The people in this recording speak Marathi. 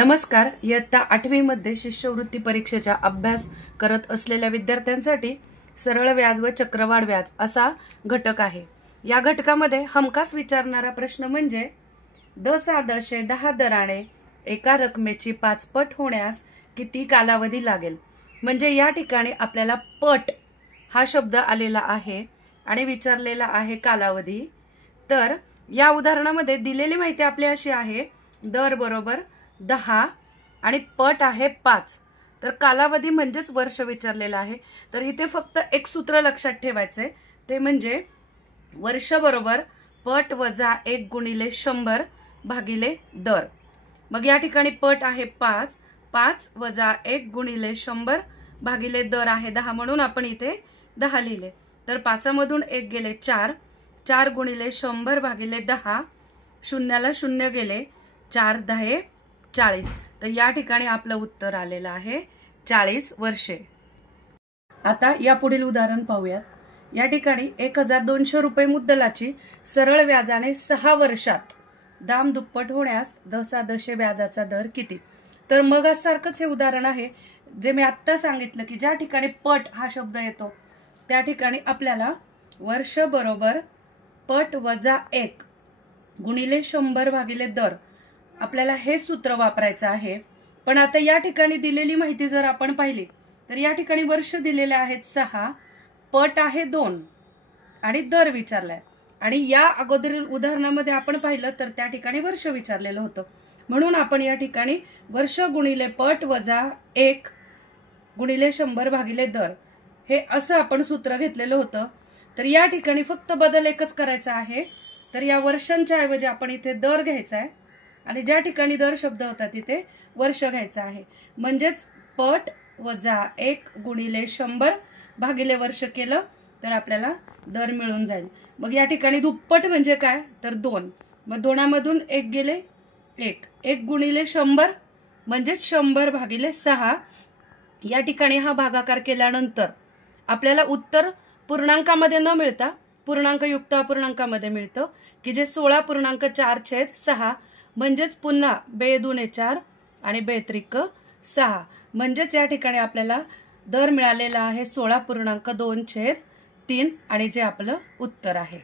नमस्कार. इयत्ता 8वी मध्ये शिष्यवृत्ती परीक्षेचा अभ्यास करत असलेल्या विद्यार्थ्यांसाठी सरळ व्याज व चक्रवाढ व्याज असा घटक आहे. या घटकामध्ये हमखास विचारणारा प्रश्न म्हणजे दशादशे 10 दराने एका रकमेची 5 पट होण्यास किती कालावधी लागेल. म्हणजे या ठिकाणी आपल्याला पट हा शब्द आलेला आहे आणि विचारलेला आहे कालावधी. तर या उदाहरणामध्ये दिलेली माहिती आपली अशी आहे, दर बरोबर 10 आणि पट आहे 5. तर कालावधी म्हणजेच वर्ष विचारलेला आहे. तर इथे फक्त एक सूत्र लक्षात ठेवायचे, ते म्हणजे वर्ष बरोबर पट वजा 1 गुणिले 100 भागिले दर. मग या ठिकाणी पट आहे 5, 5 वजा 1 गुणिले 100 भागिले दर आहे 10, म्हणून आपण इथे 10 लिहिले. तर 5 मधून 1 गेले 4, 4 गुणिले 100 भागिले 10, शून्याला शून्य गेले, 4 10 40. तर या ठिकाणी आपलं उत्तर आलेलं आहे 40 वर्षे. आता या पुढील उदाहरण पाहूयात. या ठिकाणी 1200 रुपये मुद्दलाची सरळ व्याजाने 6 वर्षात दाम दुप्पट होण्यास दशादशे व्याजाचा दर किती. तर मग सारखंच हे उदाहरण आहे जे मी आत्ता सांगितलं की ज्या ठिकाणी पट हा शब्द येतो त्या ठिकाणी आपल्याला वर्ष बरोबर पट वजा 1 गुणिले 100 भागिले दर आपल्याला हे सूत्र वापरायचं आहे. पण आता या ठिकाणी दिलेली माहिती जर आपण पाहिली तर या ठिकाणी वर्ष दिलेले आहेत 6, पट आहे 2 आणि दर विचारलाय. आणि या अगोदरील उदाहरणामध्ये आपण पाहिलं तर त्या ठिकाणी वर्ष विचारलेलं होतं, म्हणून आपण या ठिकाणी वर्ष गुणिले पट वजा 1 गुणिले 100 भागिले दर हे असं आपण सूत्र घेतलेलं होतं. तर या ठिकाणी फक्त बदल एकच करायचा आहे. तर या वर्षांच्या ऐवजी आपण इथे दर घ्यायचा आहे आणि ज्या ठिकाणी दर शब्द होता तिथे वर्ष घ्यायचा आहे. म्हणजेच पट वजा 1 गुणिले 100 भागिले वर्ष केलं तर आपल्याला दर मिळून जाईल. मग या ठिकाणी दुप्पट म्हणजे काय तर 2. मग 2 मधून 1 गेले 1, 1 गुणिले 100 म्हणजेच 100 भागिले 6. या ठिकाणी हा भागाकार केल्यानंतर आपल्याला उत्तर पूर्णांकामध्ये न मिळता पूर्णांकयुक्त अपूर्णांकामध्ये मिळतं की जे 16.4/6 म्हणजेच पुन्हा बे दुने 4 आणि बे त्रिक 6. म्हणजेच या ठिकाणी आपल्याला दर मिळालेला आहे 16.2/3 आणि जे आपलं उत्तर आहे.